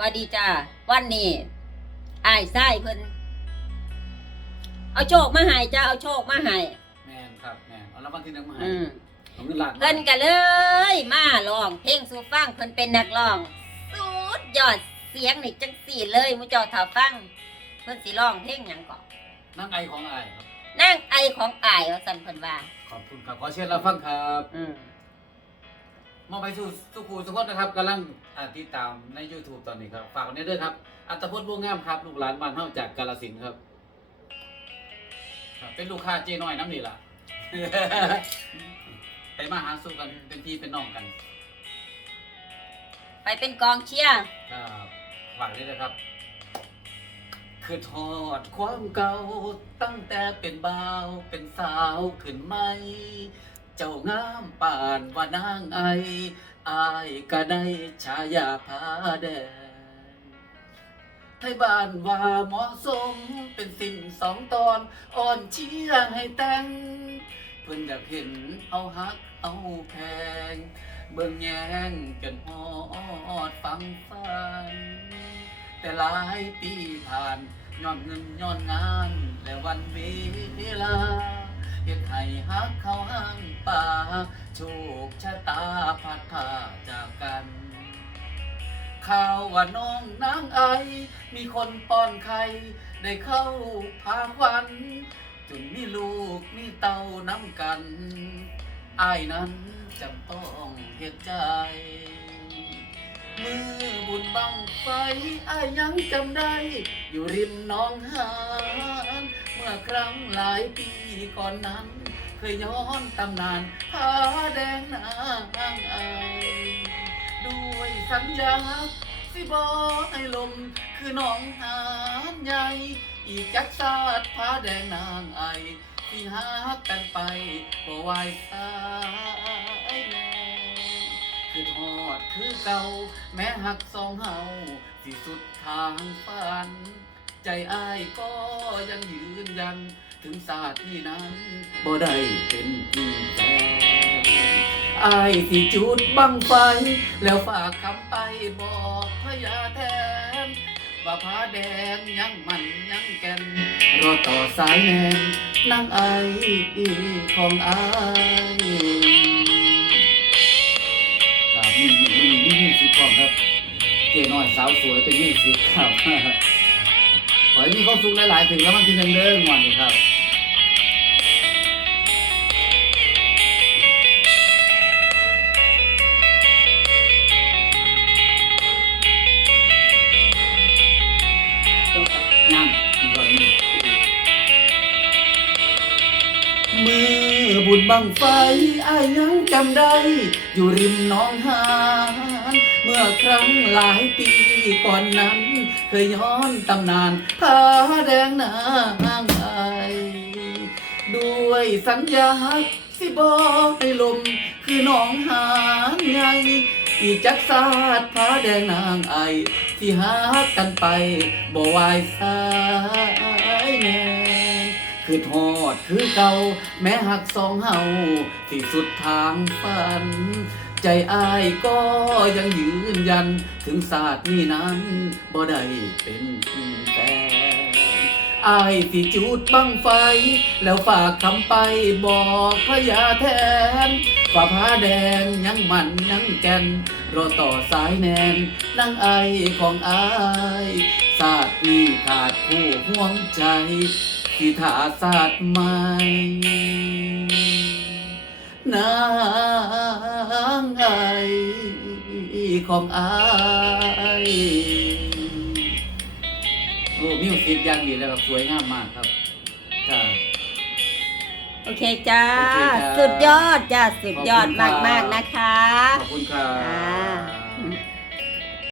วัสดีจ้าวันนี้อ้ายไส้เพิ่นเอาโชคมาให้จ้าเอาโชคมาให้แมนครับแมนเอารางวัลที่หนึ่งมาให้อืมเอาเงินล้านเพิ่นก็เลย มาร้องเพลงสู่ฟังเพิ่นเป็นนักร้อง สุดยอดเสียงนี่จังสี่เลยมุเจ้าถ้าฟัง เพิ่นสิร้องเพลงหยังก่อนนั่งไอของไอายครับนางไอของอ้ายว่าซั่นเพิ่นว่า ขอบคุณครับขอเชิญรับฟังครับ อืม มอบไปสู่สุขูสุขคนนะครับกำลังอ่าติดตามใน YouTube ตอนนี้ครับ ฝากไว้ด้วยครับ อัตพจน์วงงามครับลูกหลานบ้านเฮาจากกาฬสินธุ์ครับครับ เป็นลูกค้าเจ๊น้อยน้ำนี่ล่ะ ไปมาหาสู่กันเป็นพี่เป็นน้องกันไปเป็นกองเชียร์ครับฝากด้วยนะครับ คือทอดความเก่าตั้งแต่เป็นบ่าวเป็นสาวขึ้นไหม เจ้างามป่านว่านางไออายก็ได้ฉายาพาแดงไทยบ้านว่าเหมาะสมเป็นสิ่งสองตอนอ่อนเชียให้แต่งเพิ่นอยากเห็นเอาฮักเอาแพง เบิ่งแยงจนฮอดฟังฟัน แต่หลายปีผ่านย้อนเงินย้อนงานและวันเวลา เฮ็ดให้ฮักเขาห้างป่าโชคชะตาพัดพาจากกันข่าวว่าน้องนางไอ มีคนป้อนไข่ได้เข้าพาวันจนมีลูกมีเต้าน้ำกันอายนั้นจำต้องเหตุใจ มือบุญบังไฟอายยังจำได้ อยู่ริมน้องหา ครั้งหลายปีก่อนนั้น เคยย้อนตำนานผาแดงนางไอด้วยสัญญาสิบอให้ลมคือน้องหานใหญ่อีกจักศาสตร์ผาแดงนางไอที่หากันไปบ่ไหวสายแน่คือทอดคือเก่าแม้หักสองเฮาสิสุดทางฝัน ใจอ้ายก็ยังยืนยัน ถึงศาสตร์ที่นั้นบ่ได้เป็นจริงแท้อายสิจุดบังไฟ แล้วฝากคำไปบอกพญาแทนว่าผาแดงยังมันยังแก่นรอต่อสายแนนนั่งไอของอายครับมีมีมีมีสิฟ้อมครับ เจ๊น้อยสาวสวยเป็นยี่สิบครับ ขอให้มีความสุขหลายๆถึงแล้วมันที่หนึ่งเด้องวันนี้ครับนั่งอีกคนหนึ่งมือ บุญบังไฟอายยังจำได้ อยู่ริมน้องหานเมื่อครั้งหลายปีก่อนนั้น เคยย้อนตำนานผาแดงนางไอด้วยสัญญาสิบอกให้ลม คือน้องหานไงอีจักศาสตร์ผาแดงนางไอที่หากันไปบ่วายสายแน่ คือทอดคือเก่าแม้หักสองเฮาที่สุดทางฝัน ใจอายก็ยังยืนยันถึงศาสตร์นี้นั้นบ่ได้เป็นแฟนอายที่จุดบังไฟ แล้วฝากคำไปบอกพญาแทนว่าผ้าแดงยังมันยังแก่นรอต่อสายแนนนั่งไอของอายศาสตร์นี้ขาดผู้ห่วงใจ ที่ถาศาสตร์ใหม่นางไอของอายโอ้มิวสิกอย่างดีแล้วครับสวยงามมากครับจ้า โอเคจ้า โอเคครับสุดยอดจ้า สุดยอดขอบคุณครับมากๆนะคะ ขอบคุณครับ